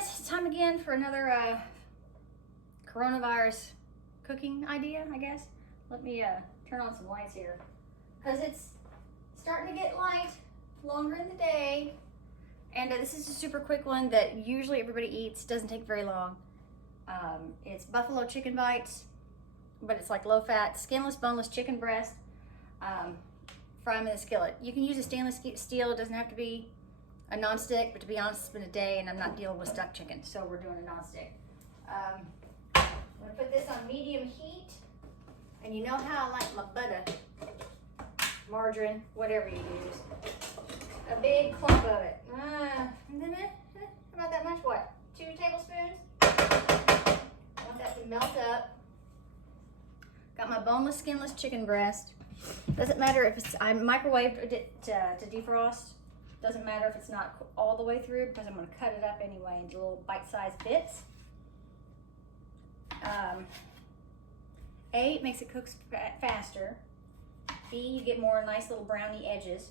guys, it's time again for another coronavirus cooking idea, I guess. Let me turn on some lights here because it's starting to get light longer in the day. And this is a super quick one that usually everybody eats. Doesn't take very long. It's buffalo chicken bites, but it's like low fat, skinless, boneless chicken breast. Fry them in the skillet. You can use a stainless steel. It doesn't have to be a non-stick, but to be honest, it's been a day and I'm not dealing with stuck chicken, so we're doing a non-stick. I'm gonna put this on medium heat, and you know how I like my butter, margarine, whatever you use. A big clump of it. About that much, what? 2 tablespoons? I want that to melt up. Got my boneless, skinless chicken breast. Doesn't matter if it's, I microwaved it to defrost. Doesn't matter if it's not all the way through because I'm going to cut it up anyway into little bite-sized bits. A, it makes it cook faster. B, you get more nice little brownie edges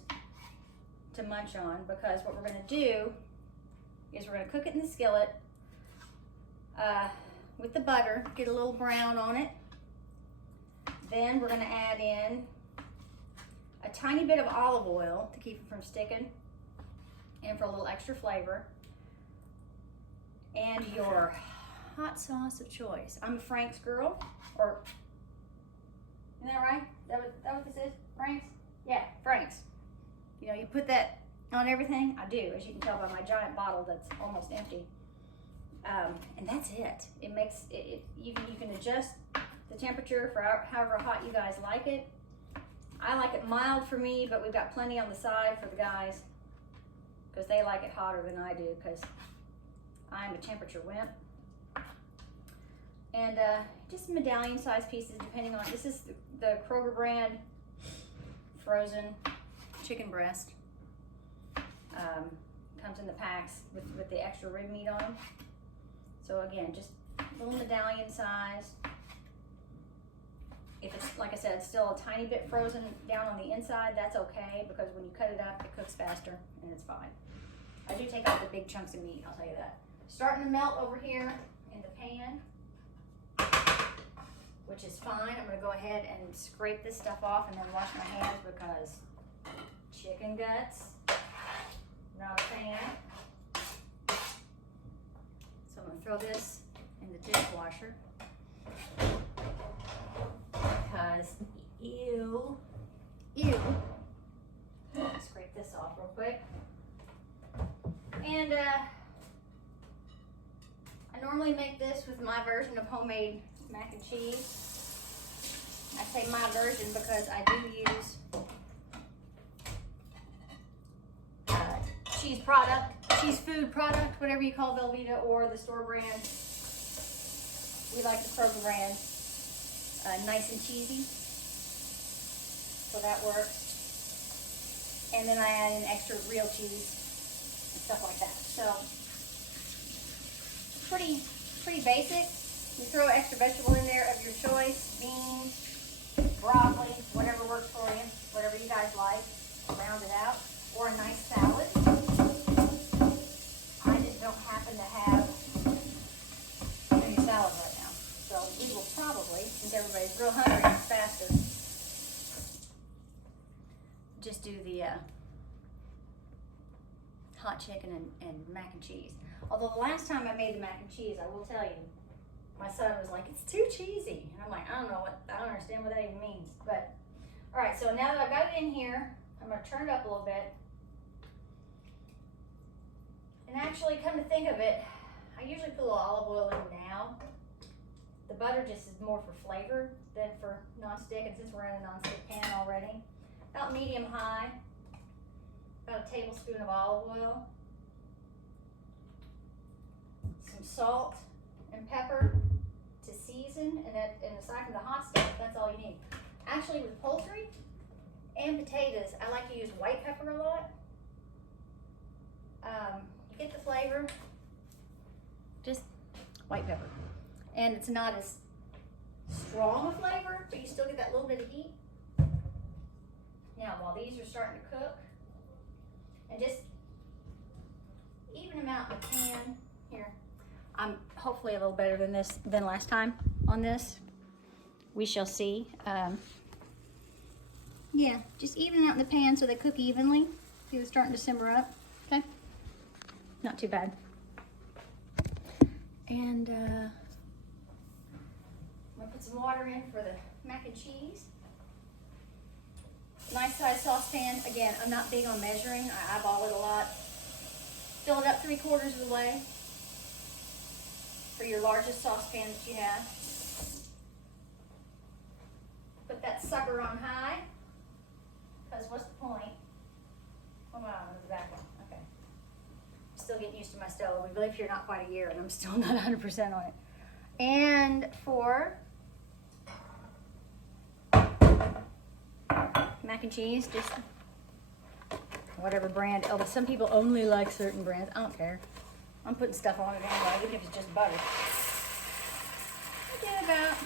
to munch on, because what we're going to do is we're going to cook it in the skillet with the butter, get a little brown on it. Then we're going to add in a tiny bit of olive oil to keep it from sticking and for a little extra flavor. And your hot sauce of choice. I'm a Frank's girl, or isn't that right? Is that what this is? Frank's? Yeah, Frank's. You know, you put that on everything. I do, as you can tell by my giant bottle that's almost empty. And that's it. It makes it. You can adjust the temperature for however hot you guys like it. I like it mild for me, but we've got plenty on the side for the guys because they like it hotter than I do, because I'm a temperature wimp. And just medallion size pieces, depending on, this is the Kroger brand frozen chicken breast. Comes in the packs with the extra rib meat on them. So again, just little medallion size. If it's, like I said, it's still a tiny bit frozen down on the inside, that's okay, because when you cut it up, it cooks faster and it's fine. I do take out the big chunks of meat, I'll tell you that. Starting to melt over here in the pan, which is fine. I'm gonna go ahead and scrape this stuff off and then wash my hands, because chicken guts, not a fan. So I'm gonna throw this in the dishwasher. Because, ew. Scrape this off real quick. And I normally make this with my version of homemade mac and cheese. I say my version because I do use cheese food product, whatever you call Velveeta or the store brand. We like the Kroger brand. Nice and cheesy, so that works. And then I add in extra real cheese and stuff like that. So pretty basic. You throw extra vegetable in there of your choice, beans, broccoli, whatever works for you, whatever you guys like. Round it out, or a nice salad. I just don't happen to have any salad right now. So we will probably, since everybody's real hungry and it's faster, just do the hot chicken and mac and cheese. Although the last time I made the mac and cheese, I will tell you, my son was like, it's too cheesy. And I'm like, I don't understand what that even means. But, all right, so now that I've got it in here, I'm gonna turn it up a little bit. And actually, come to think of it, I usually put a little olive oil in now. The butter just is more for flavor than for non-stick, and since we're in a non-stick pan already. About medium-high, about a tablespoon of olive oil, some salt and pepper to season, and aside from the hot stuff, that's all you need. Actually, with poultry and potatoes, I like to use white pepper a lot. You get the flavor, just white pepper. And it's not as strong a flavor, but you still get that little bit of heat. Now, while these are starting to cook, and just even them out in the pan, Here, I'm hopefully a little better than last time on this. We shall see. Yeah, just even out in the pan so they cook evenly. See, they're starting to simmer up. Okay, not too bad. And I'm gonna put some water in for the mac and cheese. Nice size saucepan. Again, I'm not big on measuring. I eyeball it a lot. Fill it up 3/4 of the way for your largest saucepan that you have. Put that sucker on high, because what's the point? Oh wow, there's the back one. Okay. Still getting used to my stove. We've lived here not quite a year and I'm still not 100% on it. And for mac and cheese, just whatever brand. Oh, some people only like certain brands. I don't care. I'm putting stuff on it anyway, even if it's just butter. I do about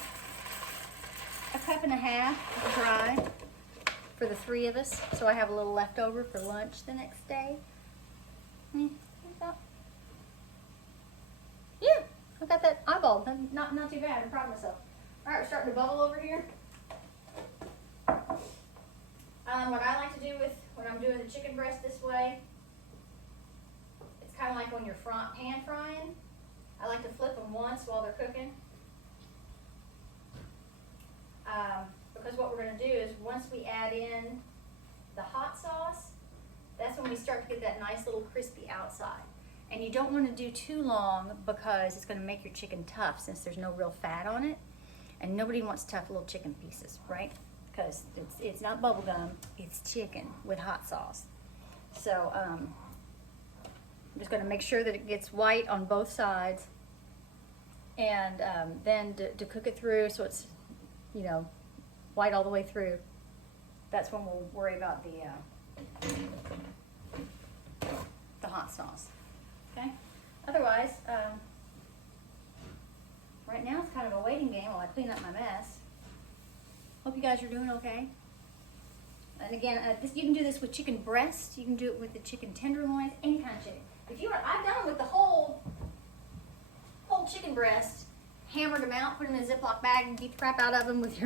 1.5 cups dry for the 3 of us, so I have a little left over for lunch the next day. Yeah, I got that eyeball. Not too bad. I'm proud of myself. All right, we're starting to bubble over here. What I like to do when I'm doing the chicken breast this way, it's kind of like when you're pan frying. I like to flip them once while they're cooking. Because what we're going to do is once we add in the hot sauce, that's when we start to get that nice little crispy outside. And you don't want to do too long because it's going to make your chicken tough since there's no real fat on it. And nobody wants tough little chicken pieces, right? Because it's not bubble gum, it's chicken with hot sauce. So I'm just going to make sure that it gets white on both sides, and then to cook it through so it's, you know, white all the way through. That's when we'll worry about the hot sauce. Okay. Otherwise, right now it's kind of a waiting game while I clean up my mess. Hope you guys are doing okay. And again, you can do this with chicken breast. You can do it with the chicken tenderloins, any kind of chicken. I've done it with the whole chicken breast. Hammered them out, put them in a Ziploc bag, and beat the crap out of them with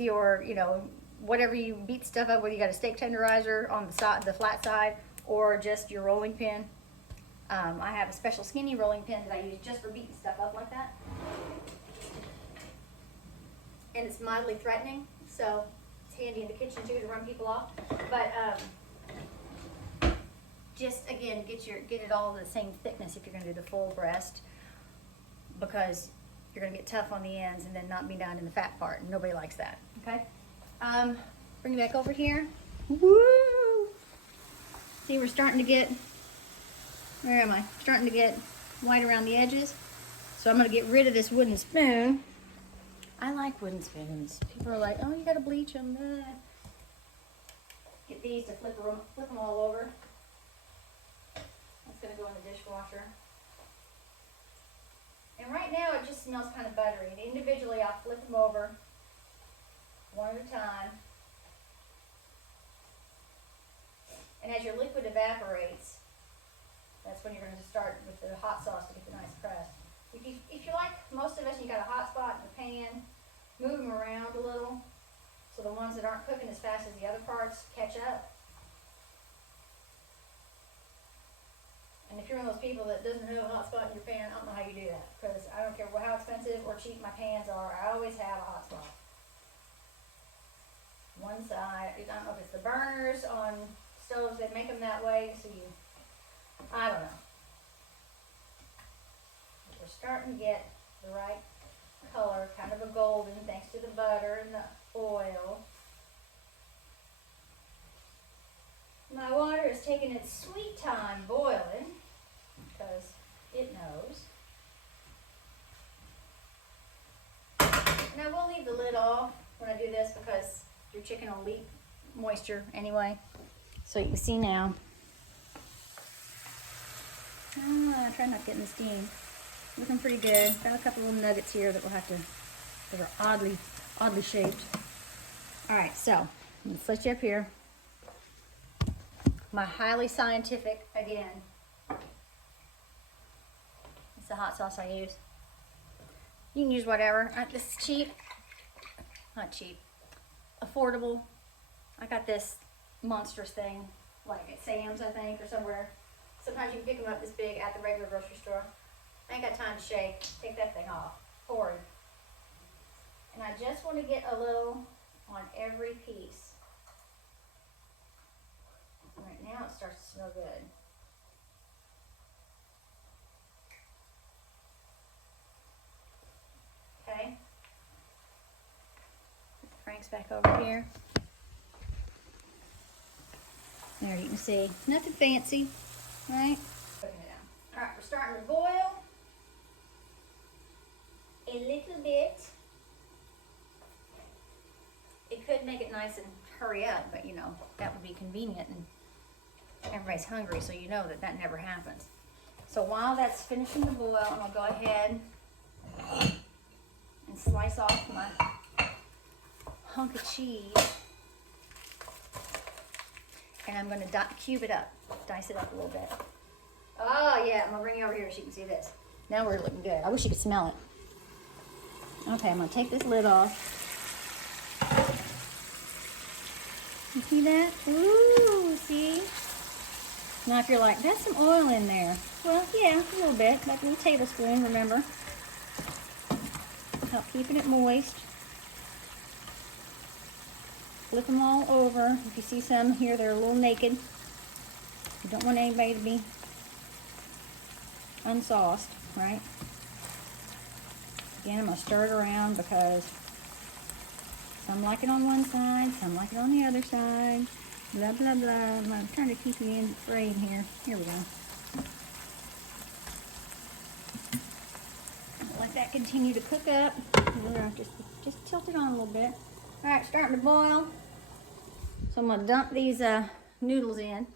your, you know, whatever you beat stuff up with. You got a steak tenderizer on the side, the flat side, or just your rolling pin. I have a special skinny rolling pin that I use just for beating stuff up like that. And it's mildly threatening, so it's handy in the kitchen too to run people off. But just again, get it all the same thickness if you're going to do the full breast, because you're going to get tough on the ends and then not be down in the fat part, and nobody likes that. Okay, bring it back over here. Woo! See, we're starting to get. Where am I? Starting to get white around the edges. So I'm going to get rid of this wooden spoon. I like wooden spoons. People are like, oh, you gotta bleach them. Get these to flip them all over. That's gonna go in the dishwasher. And right now it just smells kind of buttery. And individually I'll flip them over one at a time. And as your liquid evaporates, that's when you're gonna start with the hot sauce to get the nice crust. If you're like most of us, you got a hot spot in the pan, move them around a little so the ones that aren't cooking as fast as the other parts catch up. And if you're one of those people that doesn't have a hot spot in your pan, I don't know how you do that, because I don't care how expensive or cheap my pans are, I always have a hot spot. One side, I don't know if it's the burners on stoves that make them that way, so I don't know. We're starting to get the right color, kind of a golden, thanks to the butter and the oil. My water is taking its sweet time boiling, because it knows. And I will leave the lid off when I do this, because your chicken will leak moisture anyway. So you can see now. Try not getting the steam. Looking pretty good. Got a couple little nuggets here that are oddly shaped. All right, so let's let you up here. My highly scientific, again, It's the hot sauce I use. You can use whatever. This is cheap. Not cheap. Affordable. I got this monstrous thing, like at Sam's, I think, or somewhere. Sometimes you can pick them up this big at the regular grocery store. I ain't got time to shake. Take that thing off. Pouring. And I just want to get a little on every piece. Right now it starts to smell good. Okay. Put the Frank's back over here. There you can see. Nothing fancy, right? Putting it down. Alright, we're starting to boil. A little bit. It could make it nice and hurry up, but you know, that would be convenient and everybody's hungry, so you know that that never happens. So while that's finishing to boil, I'm going to go ahead and slice off my hunk of cheese. And I'm going to cube it up, dice it up a little bit. Oh yeah, I'm going to bring you over here so you can see this. Now we're looking good. I wish you could smell it. Okay, I'm going to take this lid off. You see that? Ooh, see? Now if you're like, that's some oil in there. Well, yeah, a little bit, like a little tablespoon, remember? Help keeping it moist. Flip them all over. If you see some here, they're a little naked. You don't want anybody to be unsauced, right? Again, I'm going to stir it around because some like it on one side, some like it on the other side. Blah, blah, blah. I'm trying to keep you in frame here. Here we go. Let that continue to cook up. Just tilt it on a little bit. All right, starting to boil. So I'm going to dump these noodles in.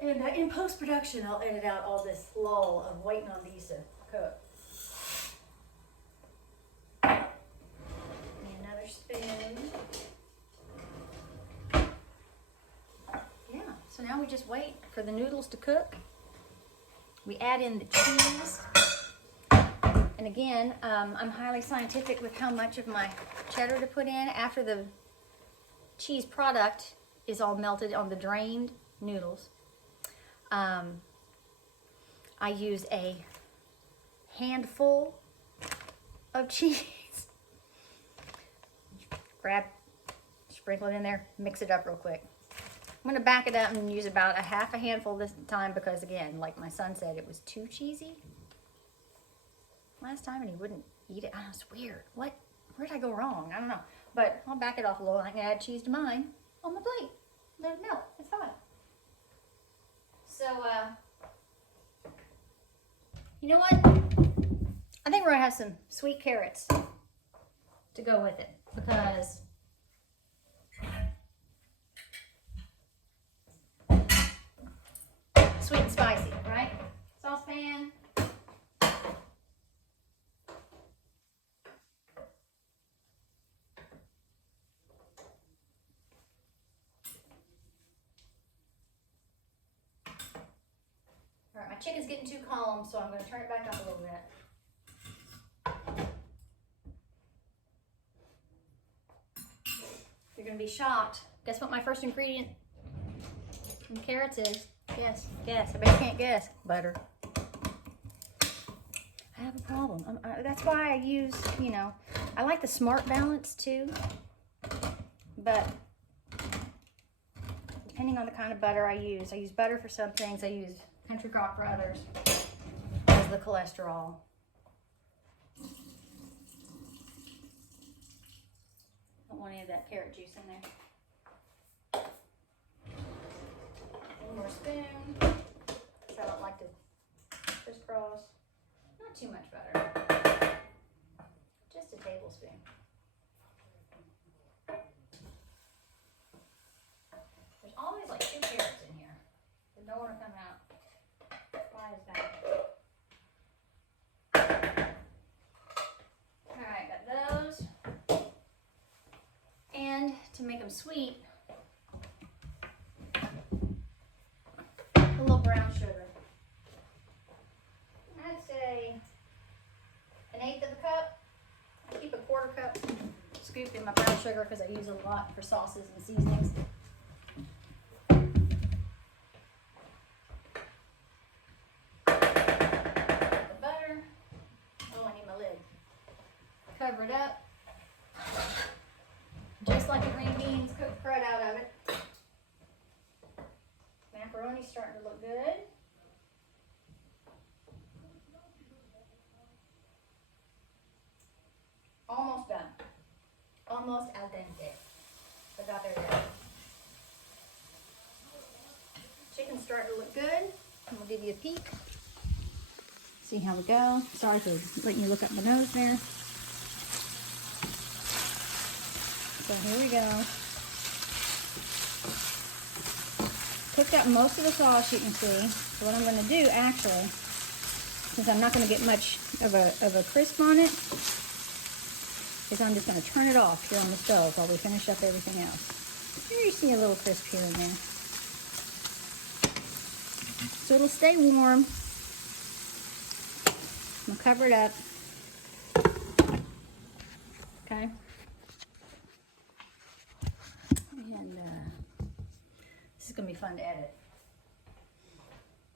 And in post-production, I'll edit out all this lull of waiting on these to cook. Another spoon. Yeah, so now we just wait for the noodles to cook. We add in the cheese. And again, I'm highly scientific with how much of my cheddar to put in after the cheese product is all melted on the drained noodles. I use a handful of cheese. Grab, sprinkle it in there, mix it up real quick. I'm gonna back it up and use about a half a handful this time because again, like my son said, it was too cheesy last time and he wouldn't eat it. I know, it's weird. Where did I go wrong? I don't know. But I'll back it off a little. I can add cheese to mine on my plate. Let it melt. It's fine. So, you know what? I think we're gonna have some sweet carrots to go with it because sweet and spicy, right? Saucepan. All right, my chicken's getting too calm, so I'm going to turn it back up a little bit. You're going to be shocked. Guess what my first ingredient in carrots is? Guess. I bet you can't guess. Butter. I have a problem. That's why I use, you know, I like the Smart Balance too, but depending on the kind of butter I use butter for some things, I use Country Crock for others, as the cholesterol. Don't want any of that carrot juice in there. One more spoon, because I don't like to crisscross. Not too much butter, just a tablespoon. There's always like 2 carrots in here that don't want to come out. Why is that? Alright, got those. And to make them sweet, a little brown sugar. scoop in my brown sugar because I use it a lot for sauces and seasonings. The butter. Oh, I need my lid. Cover it up. Just like the green beans, cook the crud out of it. Macaroni's starting to look good. Almost done. Almost al dente. But got there yet. Chicken's starting to look good. And we'll give you a peek. See how we go. Sorry for letting you look up my nose there. So here we go. Cooked up most of the sauce, you can see. So what I'm going to do, actually, since I'm not going to get much of a crisp on it, is I'm just going to turn it off here on the stove while we finish up everything else. Here you see a little crisp here and there. So it'll stay warm. I'm going to cover it up. Okay. And this is going to be fun to edit.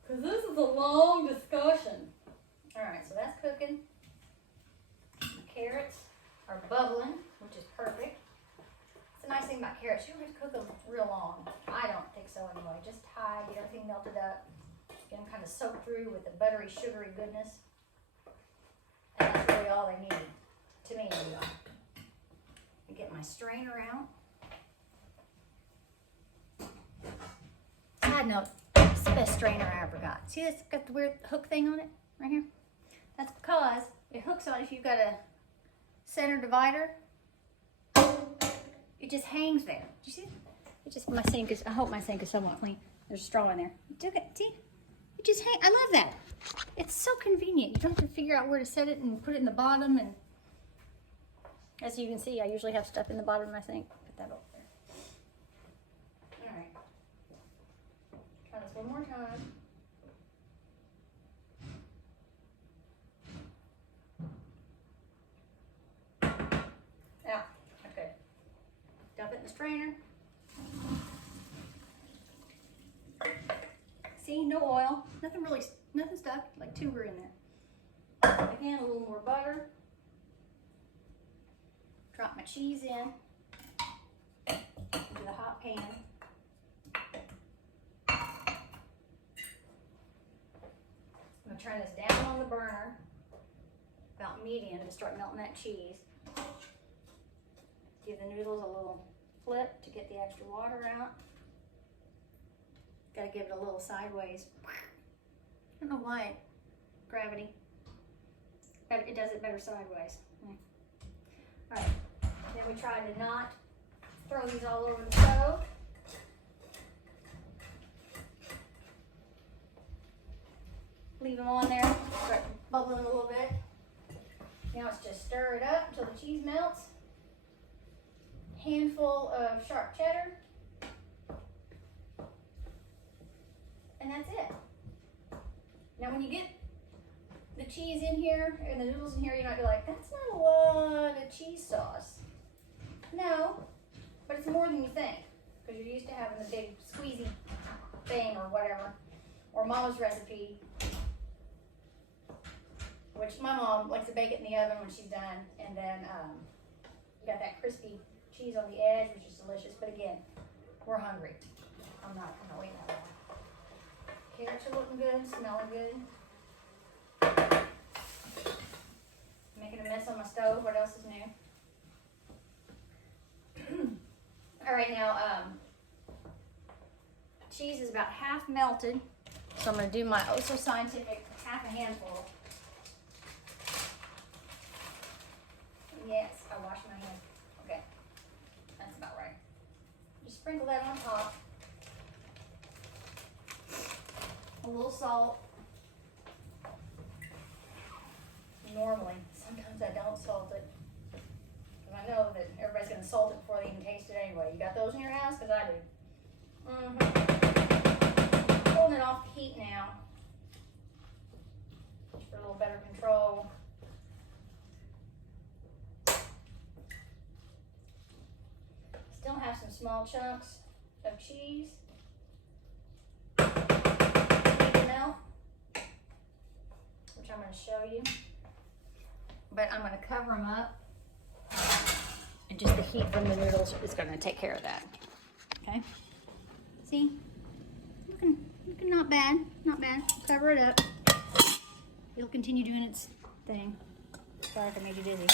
Because this is a long discussion. Alright, so that's cooking. The carrots are bubbling, which is perfect. It's a nice thing about carrots. You don't have to cook them real long. I don't think so anyway. Just high, get everything melted up. Get them kind of soaked through with the buttery, sugary goodness. And that's really all they need. To me, anyway. I get my strainer out. Side note, it's the best strainer I ever got. See this got the weird hook thing on it right here? That's because it hooks on if you've got a center divider. It just hangs there. Do you see it? It just, my sink is, I hope my sink is somewhat clean. There's a straw in there. See? It just hangs. I love that. It's so convenient. You don't have to figure out where to set it and put it in the bottom. And as you can see, I usually have stuff in the bottom of my sink. Put that over there. All right. Try this one more time. Yeah, okay. Dump it in the strainer. See, no oil, nothing stuck, like 2 were in there. Again, a little more butter. Drop my cheese in into the hot pan. I'm gonna turn this down on the burner, about medium, to start melting that cheese. Give the noodles a little flip to get the extra water out. Gotta give it a little sideways. I don't know why. Gravity. But it does it better sideways. Alright. Then we try to not throw these all over the stove. Leave them on there. Start bubbling a little bit. Now it's just stir it up until the cheese melts. Handful of sharp cheddar. And that's it. Now when you get the cheese in here and the noodles in here, you might be like, that's not a lot of cheese sauce. No, but it's more than you think, because you're used to having the big squeezy thing or whatever, or Mama's recipe, which my mom likes to bake it in the oven when she's done, and then you got that crispy cheese on the edge, which is delicious. But again, we're hungry. I'm not waiting that long. Carrots are looking good, smelling good. Making a mess on my stove. What else is new? All right, now cheese is about half melted, so I'm going to do my oh so scientific half a handful. Yes, I washed my hands. Okay, that's about right. Just sprinkle that on top. A little salt. Normally, sometimes I don't salt it. Because I know that everybody's going to salt it before they even taste it anyway. You got those in your house? Because I do. Holding it off the heat now. Just for a little better control. small chunks of cheese. Melt, which I'm going to show you. But I'm going to cover them up. And just the heat from the noodles is going to take care of that. Okay? See? Looking not bad. Not bad. Cover it up. It'll continue doing its thing. Sorry if I made you dizzy.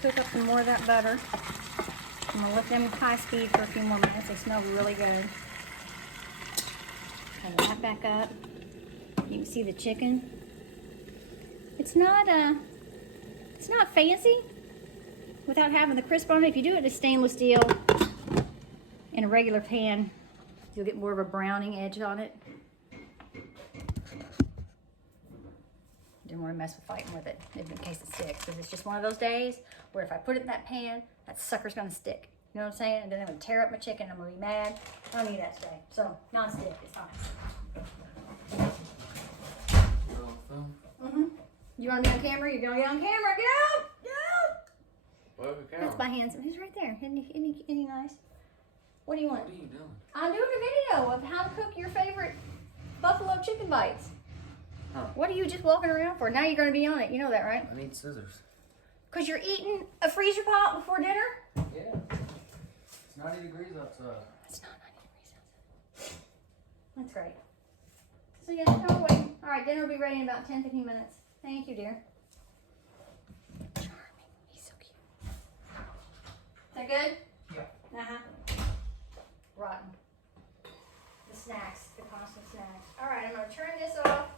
Cook up some more of that butter. I'm going to let them high speed for a few more minutes. They smell really good. Turn that back up. You can see the chicken. It's not fancy without having the crisp on it. If you do it in stainless steel in a regular pan, you'll get more of a browning edge on it. Didn't want to mess with fighting with it in case it sticks, because it's just one of those days where if I put it in that pan, that sucker's gonna stick. You know what I'm saying? And then I'm gonna tear up my chicken. I'm gonna be mad. I don't need that today. So non-stick is fine. You want to be on camera? You're gonna get on camera. Get out! Get out! Where's the camera? That's my hands. He's right there. Isn't he nice? What do you want? What are you doing? I'm doing a video of how to cook your favorite buffalo chicken bites. Huh. What are you just walking around for? Now you're going to be on it. You know that, right? I need scissors. Because you're eating a freezer pop before dinner? Yeah. It's 90 degrees outside. It's not 90 degrees outside. That's great. So yeah, no way. All right, dinner will be ready in about 10, 15 minutes. Thank you, dear. Charming. He's so cute. Is that good? Yeah. Uh-huh. Rotten. The snacks, the constant snacks. All right, I'm going to turn this off.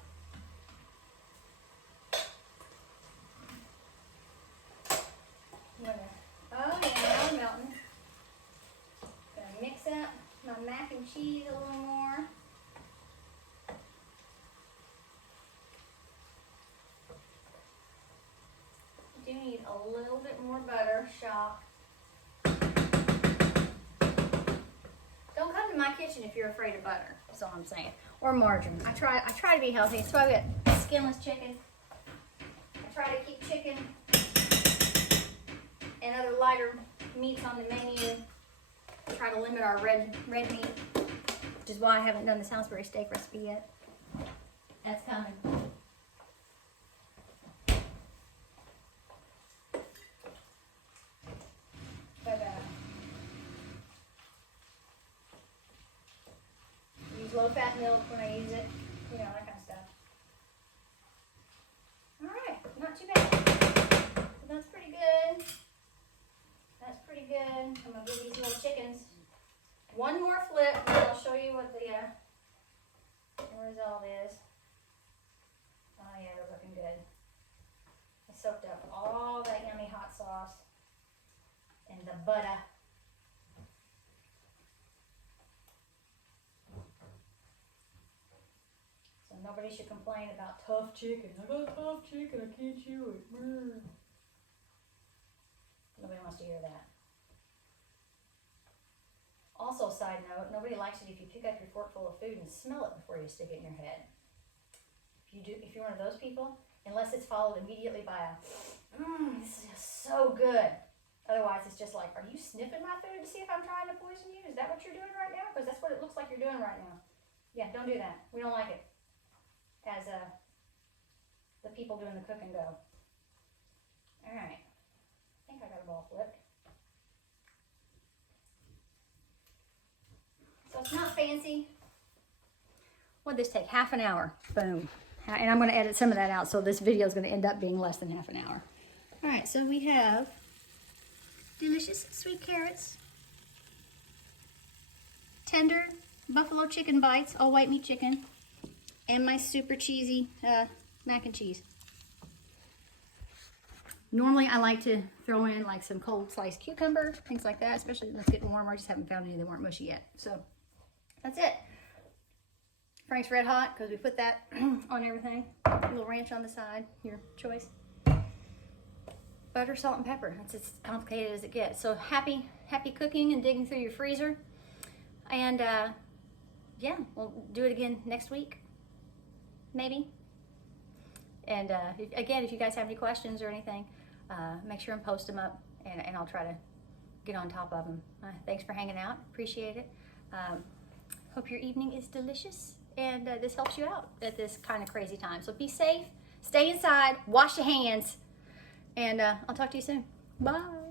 Oh yeah, now we're melting. Gonna mix up my mac and cheese a little more. Do need a little bit more butter, shock. Don't come to my kitchen if you're afraid of butter. That's all I'm saying. Or margarine. I try to be healthy. That's why we got skinless chicken. I try to keep chicken and other lighter meats on the menu. Try to limit our red meat, which is why I haven't done the Salisbury steak recipe yet. That's coming. But use low-fat milk when I use it. You know, that kind of stuff. All right, not too bad. So that's pretty good. That's pretty good. I'm gonna give these little chickens one more flip, and then I'll show you what the result is. Oh yeah, they're looking good. I soaked up all that yummy hot sauce and the butter. So nobody should complain about tough chicken. I got tough chicken, I can't chew it. Brr. Nobody wants to hear that. Also, side note, nobody likes it if you pick up your fork full of food and smell it before you stick it in your head. If you're one of those people, unless it's followed immediately by a, this is so good. Otherwise, it's just like, are you sniffing my food to see if I'm trying to poison you? Is that what you're doing right now? Because that's what it looks like you're doing right now. Yeah, don't do that. We don't like it. As the people doing the cook and go. All right. I think I got a ball flipped. So it's not fancy. What'd this take? Half an hour. Boom. And I'm going to edit some of that out, so this video is going to end up being less than half an hour. All right, so we have delicious sweet carrots, tender buffalo chicken bites, all white meat chicken, and my super cheesy mac and cheese. Normally, I like to throw in like some cold sliced cucumber, things like that, especially when it's getting warmer. I just haven't found any that weren't mushy yet. So that's it. Frank's Red Hot, because we put that on everything. A little ranch on the side, your choice. Butter, salt, and pepper. That's as complicated as it gets. So happy cooking and digging through your freezer. And yeah, we'll do it again next week. Maybe. And again, if you guys have any questions or anything, make sure and post them up, and I'll try to get on top of them. Thanks for hanging out. Appreciate it. Hope your evening is delicious, and this helps you out at this kind of crazy time. So be safe, stay inside, wash your hands, and I'll talk to you soon. Bye.